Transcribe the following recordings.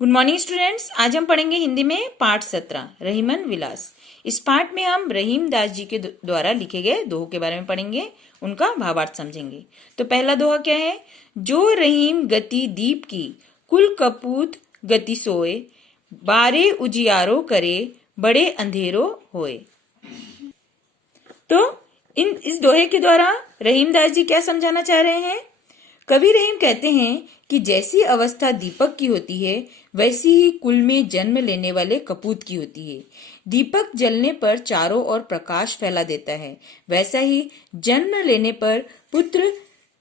Good morning students. आज हम पढ़ेंगे हिंदी में पाठ 17 रहीमन विलास। इस पाठ में हम रहीम दास जी के द्वारा लिखे गए दोहों के बारे में पढ़ेंगे, उनका भावार्थ समझेंगे। तो पहला दोहा क्या है? जो रहीम गति दीप की, कुल कपूत गति सोए, बारे उजियारो करे, बड़े अंधेरो होए। तो इस दोहे के द्वारा रहीम दास जी क्या समझाना चाह रहे हैं? कवि रहीम कहते हैं कि जैसी अवस्था दीपक की होती है वैसी ही कुल में जन्म लेने वाले कपूत की होती है। दीपक जलने पर चारों ओर प्रकाश फैला देता है, वैसा ही जन्म लेने पर पुत्र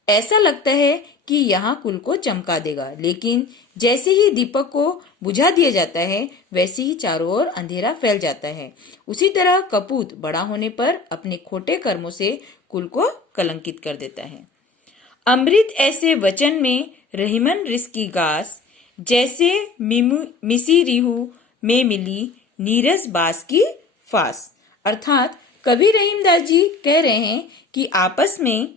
ऐसा लगता है कि यहाँ कुल को चमका देगा, लेकिन जैसे ही दीपक को बुझा दिया जाता है वैसे ही चारों ओर अंधेरा फैल जाता है। उसी तरह कपूत बड़ा होने पर अपने खोटे कर्मों से कुल को कलंकित कर देता है। अमृत ऐसे वचन में रहीमन रिसकी गास, जैसे मिसी रिहू में मिली नीरस बास की फास। अर्थात कवि रहीमदास जी कह रहे हैं कि आपस में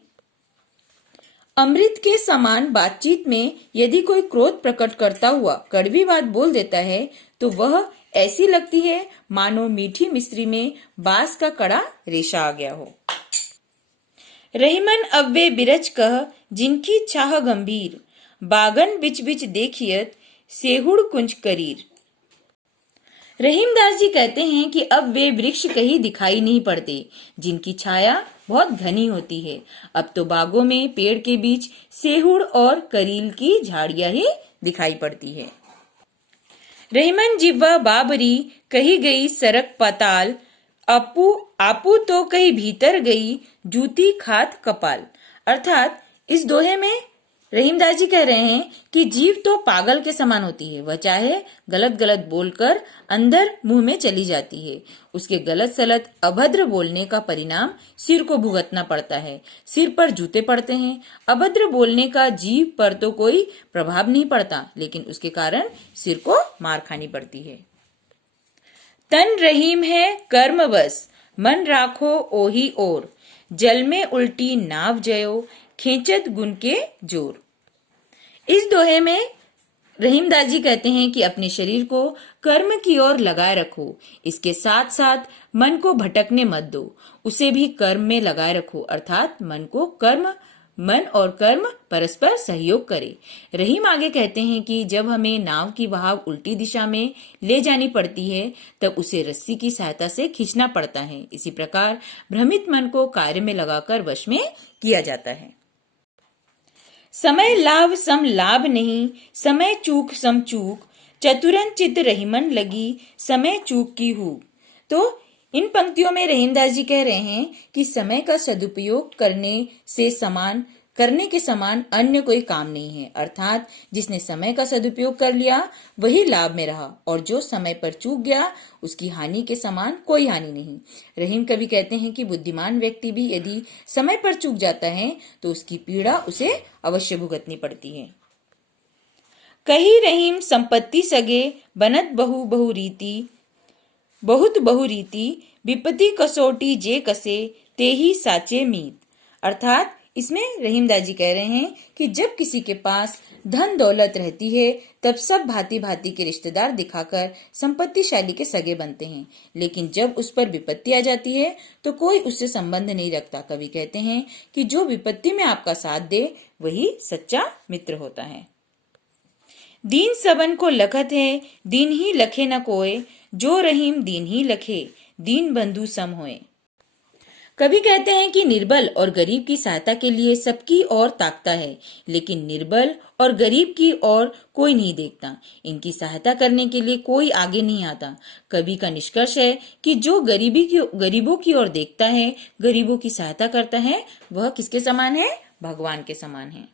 अमृत के समान बातचीत में यदि कोई क्रोध प्रकट करता हुआ कड़वी बात बोल देता है तो वह ऐसी लगती है मानो मीठी मिश्री में बांस का कड़ा रेशा आ गया हो। रहीमन अव्वे बिरज कह, जिनकी चाह गंभीर, बागन बिच बिच देखियत, सेहुड़ कुंज करीर। रहीमदास जी कहते हैं कि अब वे वृक्ष कहीं दिखाई नहीं पड़ते जिनकी छाया बहुत घनी होती है। अब तो बागों में पेड़ के बीच सेहुड़ और करील की झाड़ियां ही दिखाई पड़ती है। रहीमन जिव्वा बाबरी, कही गई सरक पाताल, आपू तो कहीं भीतर गई, जूती खात कपाल। अर्थात इस दोहे में रहीमदास जी कह रहे हैं कि जीव तो पागल के समान होती है। वह चाहे गलत गलत बोलकर अंदर मुंह में चली जाती है। उसके गलत सलत अभद्र बोलने का परिणाम सिर को भुगतना पड़ता है। सिर पर जूते पड़ते हैं। अभद्र बोलने का जीव पर तो कोई प्रभाव नहीं पड़ता, लेकिन उसके कारण सिर को मार खानी पड़ती है। तन रहीम है कर्म बस, मन राखो ओही ओर, जल में उल्टी नाव जयो, खेचत गुण के जोर। इस दोहे में रहीमदास जी कहते हैं कि अपने शरीर को कर्म की ओर लगाए रखो, इसके साथ साथ मन को भटकने मत दो, उसे भी कर्म में लगाए रखो। अर्थात मन और कर्म परस्पर सहयोग करे। रहीम आगे कहते हैं कि जब हमें नाव की बहाव उल्टी दिशा में ले जानी पड़ती है तब उसे रस्सी की सहायता से खींचना पड़ता है। इसी प्रकार भ्रमित मन को कार्य में लगाकर वश में किया जाता है। समय लाभ सम लाभ नहीं, समय चूक सम चूक, चतुरन चित रहीमन लगी, समय चूक की हूँ। तो इन पंक्तियों में रहीमदास जी कह रहे हैं कि समय का सदुपयोग करने के समान अन्य कोई काम नहीं है। अर्थात जिसने समय का सदुपयोग कर लिया वही लाभ में रहा, और जो समय पर चूक गया उसकी हानि के समान कोई हानि नहीं। रहीम कवि कहते हैं कि बुद्धिमान व्यक्ति भी यदि समय पर चूक जाता है तो उसकी पीड़ा उसे अवश्य भुगतनी पड़ती है। कही रहीम संपत्ति सगे, बनत बहु रीति, बहुत बहु रीति, विपत्ति कसोटी जे कसे, ते ही साचे मीत। अर्थात इसमें रहीमदास जी कह रहे हैं कि जब किसी के पास धन दौलत रहती है तब सब भांति भांति के रिश्तेदार दिखाकर संपत्तिशाली के सगे बनते हैं, लेकिन जब उस पर विपत्ति आ जाती है तो कोई उससे संबंध नहीं रखता। कवि कहते हैं कि जो विपत्ति में आपका साथ दे वही सच्चा मित्र होता है। दीन सबन को लखत है, दीन ही लखे न कोय, जो रहीम दीन ही लखे, दीन बंधु सम होए। कवि कहते हैं कि निर्बल और गरीब की सहायता के लिए सबकी ओर ताकता है, लेकिन निर्बल और गरीब की ओर कोई नहीं देखता। इनकी सहायता करने के लिए कोई आगे नहीं आता। कवि का निष्कर्ष है कि जो गरीबों की ओर देखता है, गरीबों की सहायता करता है, वह किसके समान है? भगवान के समान है।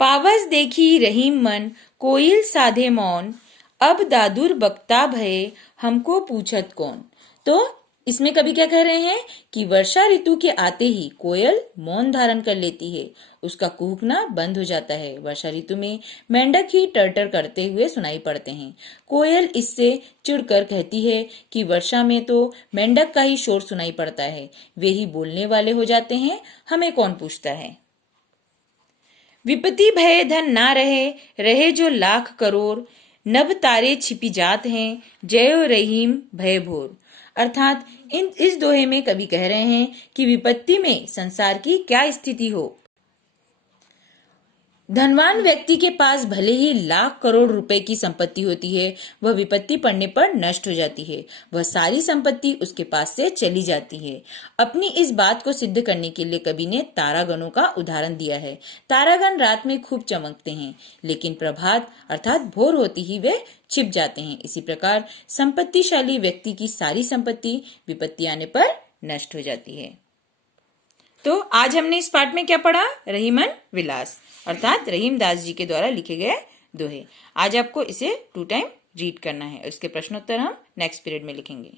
पावस देखी रहीम मन, कोयल साधे मौन, अब दादुर बक्ता भये, हमको पूछत कौन। तो इसमें कवि क्या कह रहे हैं कि वर्षा ऋतु के आते ही कोयल मौन धारण कर लेती है, उसका कूकना बंद हो जाता है। वर्षा ऋतु में मेंढक ही टर्टर करते हुए सुनाई पड़ते हैं। कोयल इससे चिढ़कर कहती है कि वर्षा में तो मेंढक का ही शोर सुनाई पड़ता है, वे ही बोलने वाले हो जाते हैं, हमें कौन पूछता है। विपत्ति भय धन ना रहे, रहे जो लाख करोड़, नभ तारे छिपी जात हैं, जयो रहीम भय भोर। अर्थात इस दोहे में कवि कह रहे हैं कि विपत्ति में संसार की क्या स्थिति हो, धनवान व्यक्ति के पास भले ही लाख करोड़ रुपए की संपत्ति होती है, वह विपत्ति पड़ने पर नष्ट हो जाती है। वह सारी संपत्ति उसके पास से चली जाती है। अपनी इस बात को सिद्ध करने के लिए कवि ने तारागणों का उदाहरण दिया है। तारागण रात में खूब चमकते हैं, लेकिन प्रभात अर्थात भोर होती ही वे छिप जाते हैं। इसी प्रकार संपत्तिशाली व्यक्ति की सारी संपत्ति विपत्ति आने पर नष्ट हो जाती है। तो आज हमने इस पाठ में क्या पढ़ा? रहीमन विलास अर्थात रहीमदास जी के द्वारा लिखे गए दोहे। आज आपको इसे 2 टाइम रीड करना है और इसके प्रश्नोत्तर हम नेक्स्ट पीरियड में लिखेंगे।